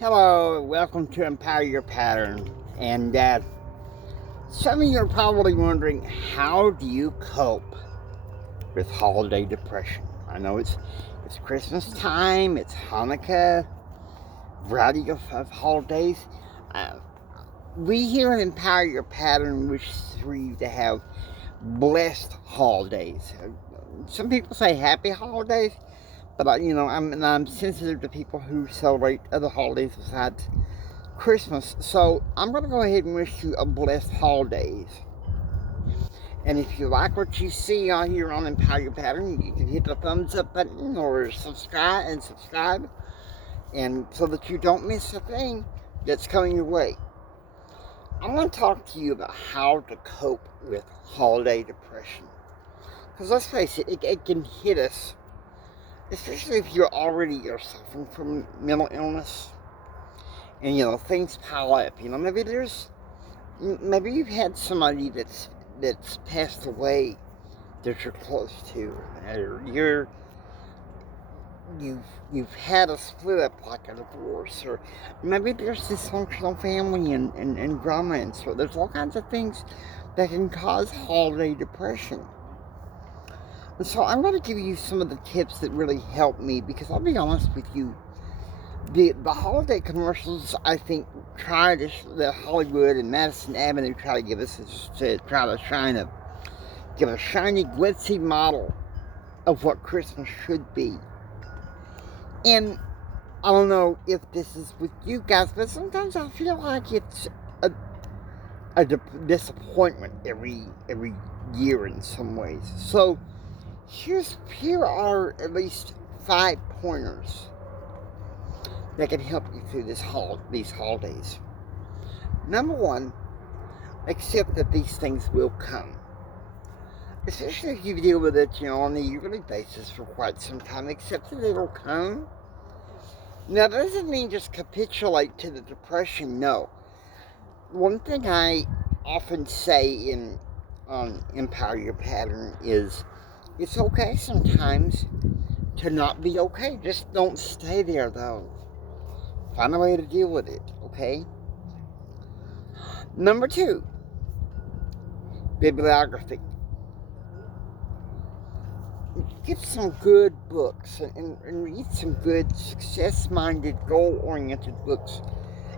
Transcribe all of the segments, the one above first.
Hello, welcome to Empower Your Pattern. And some of you are probably wondering, how do you cope with holiday depression? I know it's Christmas time, it's Hanukkah, variety of holidays. Uh, we here in Empower Your Pattern wish for you to have blessed holidays. Some people say happy holidays, but I'm sensitive to people who celebrate other holidays besides Christmas. So I'm going to go ahead and wish you a blessed holidays. And if you like what you see on here on Empower Your Pattern, you can hit the thumbs up button or subscribe, and so that you don't miss a thing that's coming your way. I'm going to talk to you about how to cope with holiday depression. Because let's face it, it can hit us, especially if you're suffering from mental illness. And things pile up. Maybe you've had somebody that's passed away that you're close to, or you've had a split up like a divorce, or maybe there's dysfunctional family and drama, and so there's all kinds of things that can cause holiday depression. And so I'm going to give you some of the tips that really help me, because I'll be honest with you, the holiday commercials, I think, the Hollywood and Madison Avenue try to give us give a shiny, glitzy model of what Christmas should be. And I don't know if this is with you guys, but sometimes I feel like it's a disappointment every year in some ways. So here are at least 5 pointers that can help you through these holidays. Number 1, accept that these things will come. Especially if you deal with it, on a yearly basis for quite some time. Accept that it'll come. Now, that doesn't mean just capitulate to the depression, no. One thing I often say on Empower Your Pattern is, it's okay sometimes to not be okay. Just don't stay there, though. Find a way to deal with it, okay? Number 2, bibliography. Get some good books and read some good success-minded, goal-oriented books.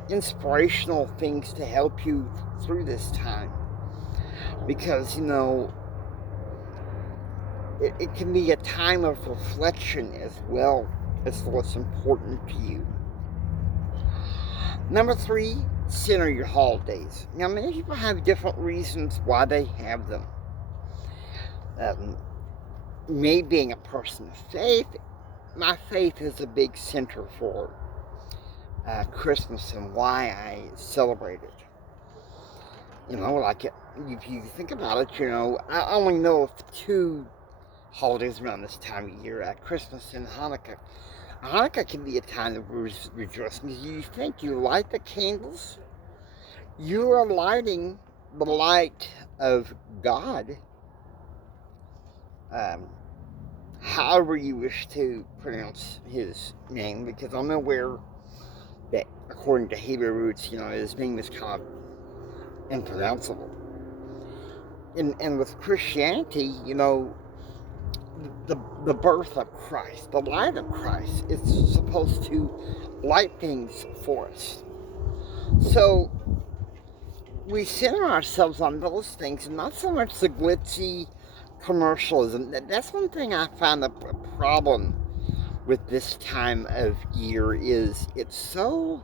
Inspirational things to help you through this time. Because, it can be a time of reflection as well as what's important to you. Number 3, center your holidays. Now, many people have different reasons why they have them. Me being a person of faith, my faith is a big center for Christmas and why I celebrate it. Like if you think about it, I only know of 2 holidays around this time of year, Christmas and Hanukkah. Hanukkah can be a time of rejoicing. You think you light the candles, you are lighting the light of God. However you wish to pronounce his name, because I'm aware that according to Hebrew roots, his name is kind of impronounceable. And with Christianity, the birth of Christ, the light of Christ, is supposed to light things for us. So we center ourselves on those things, and not so much the glitzy commercialism. That's one thing I find a problem with this time of year, is it's so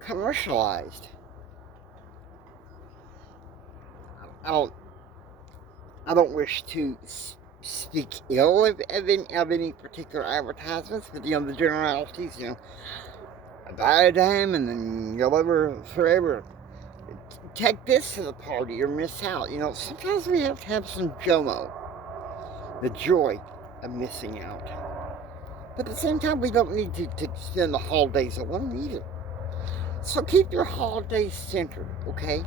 commercialized. I don't wish to speak ill of any particular advertisements, but the generalities, buy a dime and then you'll live forever. Take this to the party or miss out. Sometimes we have to have some JOMO, the joy of missing out. But at the same time, we don't need to spend the holidays alone either. So keep your holidays centered, okay?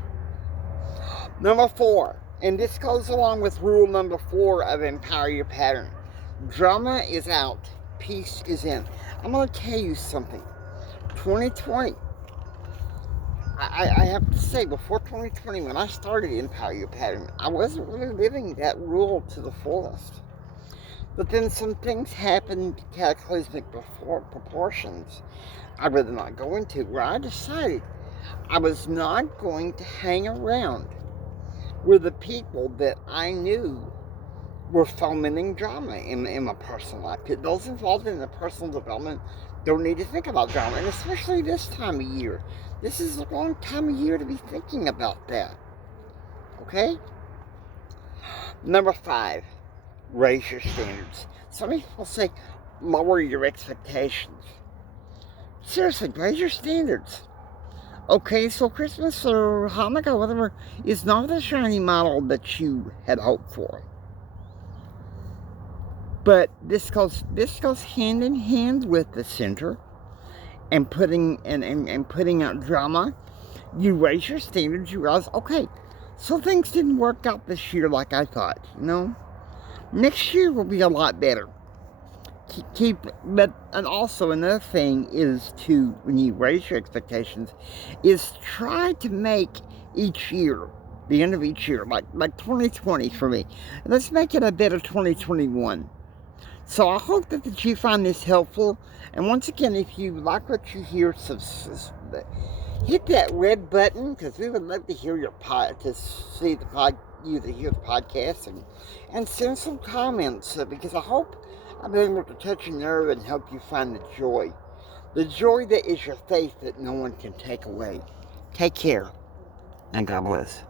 Number 4, and this goes along with rule number 4 of Empower Your Pattern. Drama is out, peace is in. I'm going to tell you something. 2020, I have to say, before 2020, when I started Empower Your Pattern, I wasn't really living that rule to the fullest. But then some things happened, cataclysmic proportions, I'd rather not go into, where I decided I was not going to hang around with the people that I knew were fomenting drama in my personal life. Those involved in the personal development don't need to think about drama, and especially this time of year. This is a long time of year to be thinking about that. Okay? Number 5, raise your standards. Some people say lower your expectations. Seriously, raise your standards. Okay, so Christmas or Hanukkah, whatever, is not the shiny model that you had hoped for. But this goes hand in hand with the center and putting out drama. You raise your standards, you realize, okay, so things didn't work out this year like I thought, you know? Next year will be a lot better. And also another thing is to, when you raise your expectations, is try to make each year, the end of each year, like 2020 for me, let's make it a better 2021. So I hope that you find this helpful. And once again, if you like what you hear, hit that red button, because we would love to hear your to hear the podcast, and send some comments, because I hope I've been able to touch a nerve and help you find the joy that is your faith that no one can take away. Take care, and God bless.